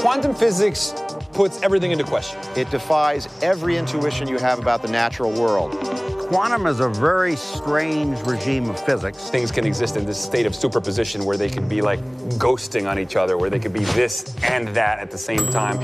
Quantum physics puts everything into question. It defies every intuition you have about the natural world. Quantum is a very strange regime of physics. Things can exist in this state of superposition where they could be like ghosting on each other, where they could be this and that at the same time.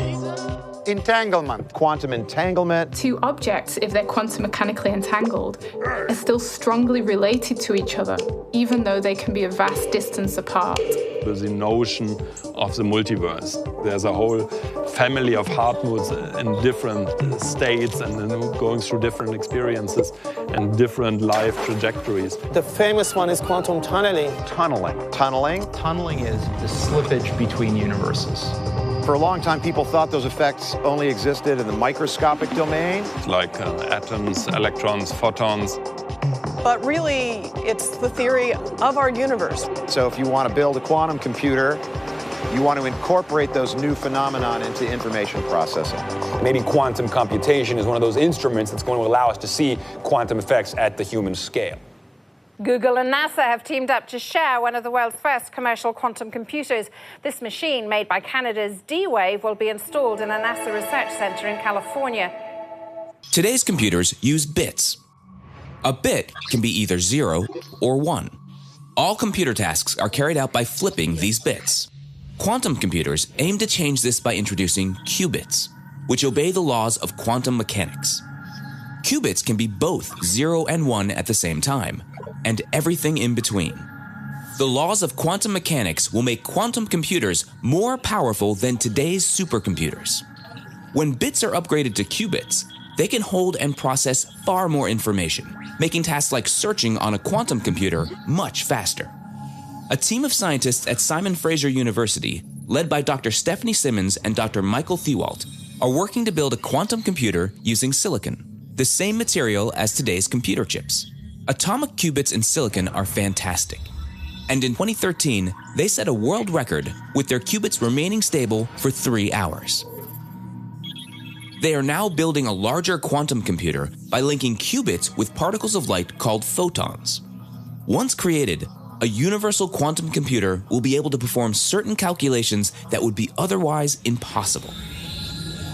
Entanglement. Quantum entanglement. Two objects, if they're quantum mechanically entangled, are still strongly related to each other, even though they can be a vast distance apart. There's the notion of the multiverse. There's a whole family of Hartmuts in different states and going through different experiences and different life trajectories. The famous one is quantum tunneling. Tunneling. Tunneling? Tunneling is the slippage between universes. For a long time, people thought those effects only existed in the microscopic domain. Like atoms, electrons, photons. But really, it's the theory of our universe. So if you want to build a quantum computer, you want to incorporate those new phenomenon into information processing. Maybe quantum computation is one of those instruments that's going to allow us to see quantum effects at the human scale. Google and NASA have teamed up to share one of the world's first commercial quantum computers. This machine, made by Canada's D-Wave, will be installed in a NASA research center in California. Today's computers use bits. A bit can be either 0 or 1. All computer tasks are carried out by flipping these bits. Quantum computers aim to change this by introducing qubits, which obey the laws of quantum mechanics. Qubits can be both 0 and 1 at the same time, and everything in between. The laws of quantum mechanics will make quantum computers more powerful than today's supercomputers. When bits are upgraded to qubits, they can hold and process far more information, making tasks like searching on a quantum computer much faster. A team of scientists at Simon Fraser University, led by Dr. Stephanie Simmons and Dr. Michael Thewalt, are working to build a quantum computer using silicon, the same material as today's computer chips. Atomic qubits in silicon are fantastic. And in 2013, they set a world record with their qubits remaining stable for 3 hours. They are now building a larger quantum computer by linking qubits with particles of light called photons. Once created, a universal quantum computer will be able to perform certain calculations that would be otherwise impossible.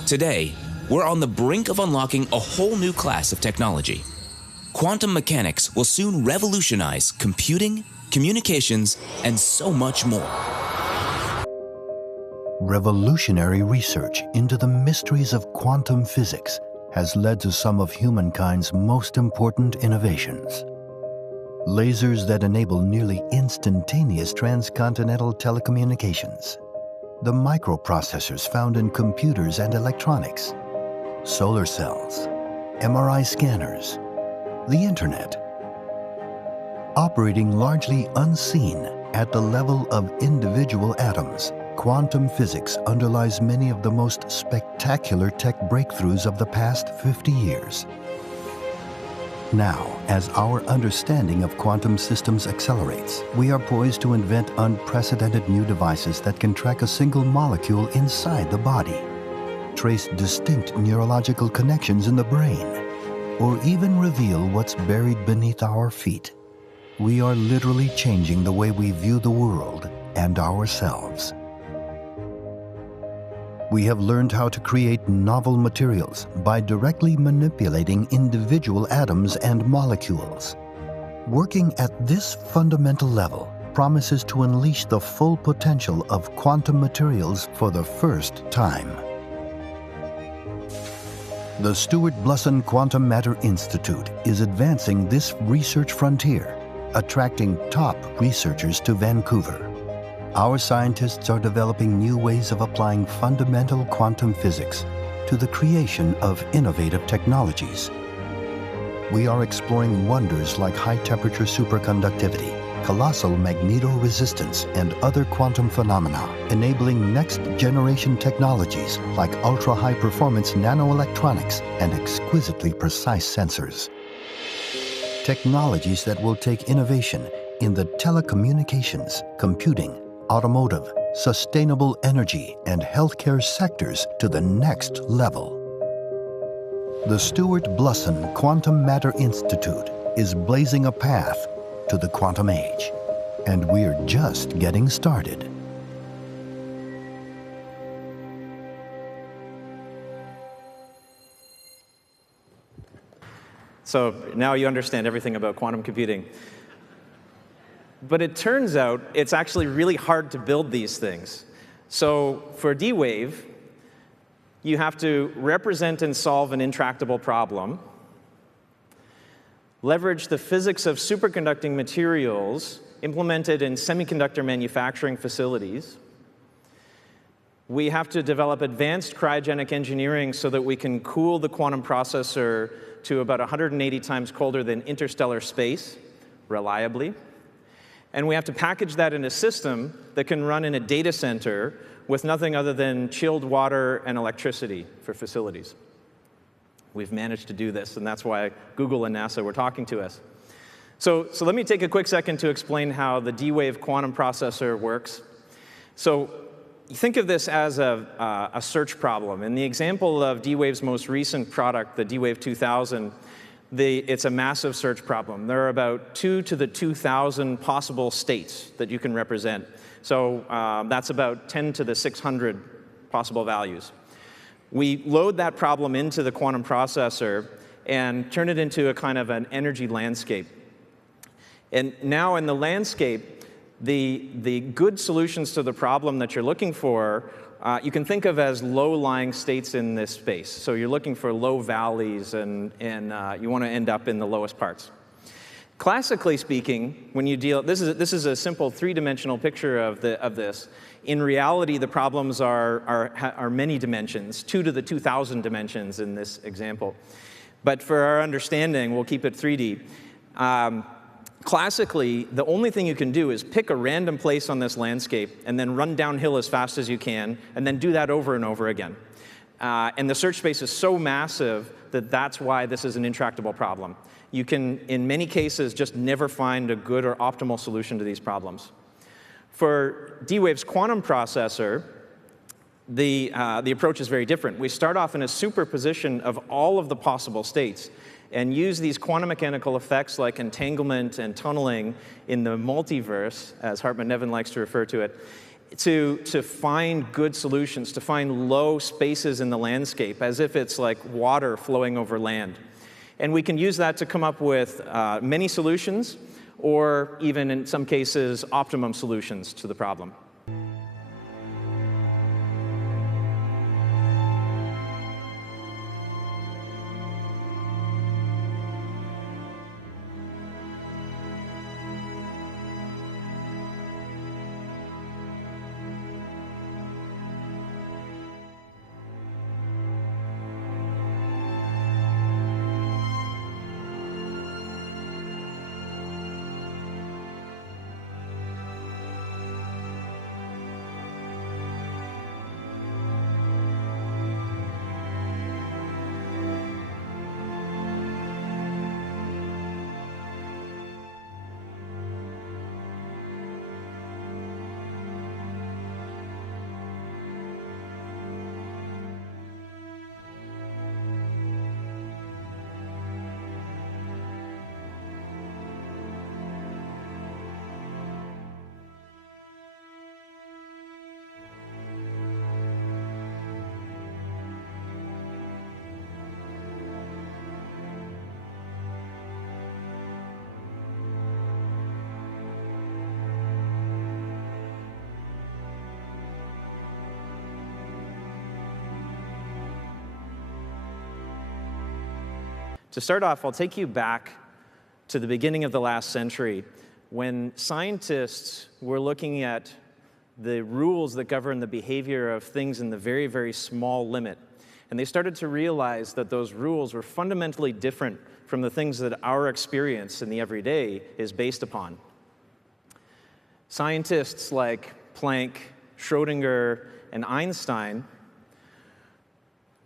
Today, we're on the brink of unlocking a whole new class of technology. Quantum mechanics will soon revolutionize computing, communications, and so much more. Revolutionary research into the mysteries of quantum physics has led to some of humankind's most important innovations. Lasers that enable nearly instantaneous transcontinental telecommunications. The microprocessors found in computers and electronics. Solar cells. MRI scanners. The Internet. Operating largely unseen at the level of individual atoms, quantum physics underlies many of the most spectacular tech breakthroughs of the past 50 years. Now, as our understanding of quantum systems accelerates, we are poised to invent unprecedented new devices that can track a single molecule inside the body, trace distinct neurological connections in the brain, or even reveal what's buried beneath our feet. We are literally changing the way we view the world and ourselves. We have learned how to create novel materials by directly manipulating individual atoms and molecules. Working at this fundamental level promises to unleash the full potential of quantum materials for the first time. The Stuart Blusson Quantum Matter Institute is advancing this research frontier, attracting top researchers to Vancouver. Our scientists are developing new ways of applying fundamental quantum physics to the creation of innovative technologies. We are exploring wonders like high-temperature superconductivity, colossal magnetoresistance, and other quantum phenomena, enabling next-generation technologies like ultra-high-performance nanoelectronics and exquisitely precise sensors. Technologies that will take innovation in the telecommunications, computing, automotive, sustainable energy, and healthcare sectors to the next level. The Stuart Blusson Quantum Matter Institute is blazing a path to the quantum age. and we're just getting started. So now you understand everything about quantum computing. But it turns out it's actually really hard to build these things. So for D-Wave, you have to represent and solve an intractable problem, leverage the physics of superconducting materials implemented in semiconductor manufacturing facilities. We have to develop advanced cryogenic engineering so that we can cool the quantum processor to about 180 times colder than interstellar space, reliably. And we have to package that in a system that can run in a data center with nothing other than chilled water and electricity for facilities. We've managed to do this, and that's why Google and NASA were talking to us. So let me take a quick second to explain how the D-Wave quantum processor works. So think of this as a search problem. In the example of D-Wave's most recent product, the D-Wave 2000, it's a massive search problem. There are about 2 to the 2,000 possible states that you can represent. So that's about 10 to the 600 possible values. We load that problem into the quantum processor and turn it into a kind of an energy landscape. And now in the landscape, the good solutions to the problem that you're looking for, you can think of as low-lying states in this space. So you're looking for low valleys, and you want to end up in the lowest parts. Classically speaking, when you deal, this is a simple three-dimensional picture of this. In reality, the problems are many dimensions, 2 to the 2,000 dimensions in this example. But for our understanding, we'll keep it 3D. Classically, the only thing you can do is pick a random place on this landscape and then run downhill as fast as you can, and then do that over and over again. And the search space is so massive that that's why this is an intractable problem. You can, in many cases, just never find a good or optimal solution to these problems. For D-Wave's quantum processor, the approach is very different. We start off in a superposition of all of the possible states and use these quantum mechanical effects like entanglement and tunneling in the multiverse, as Hartmut-Neven likes to refer to it, to find good solutions, to find low spaces in the landscape, as if it's like water flowing over land. And we can use that to come up with many solutions, or even in some cases, optimum solutions to the problem. To start off, I'll take you back to the beginning of the last century when scientists were looking at the rules that govern the behavior of things in the very, very small limit. And they started to realize that those rules were fundamentally different from the things that our experience in the everyday is based upon. Scientists like Planck, Schrödinger, and Einstein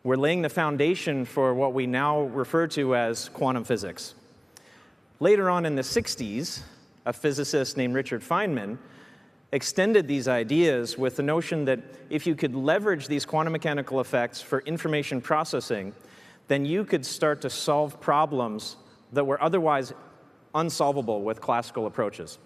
were laying the foundation for what we now refer to as quantum physics. Later on in the 60s, a physicist named Richard Feynman extended these ideas with the notion that if you could leverage these quantum mechanical effects for information processing, then you could start to solve problems that were otherwise unsolvable with classical approaches.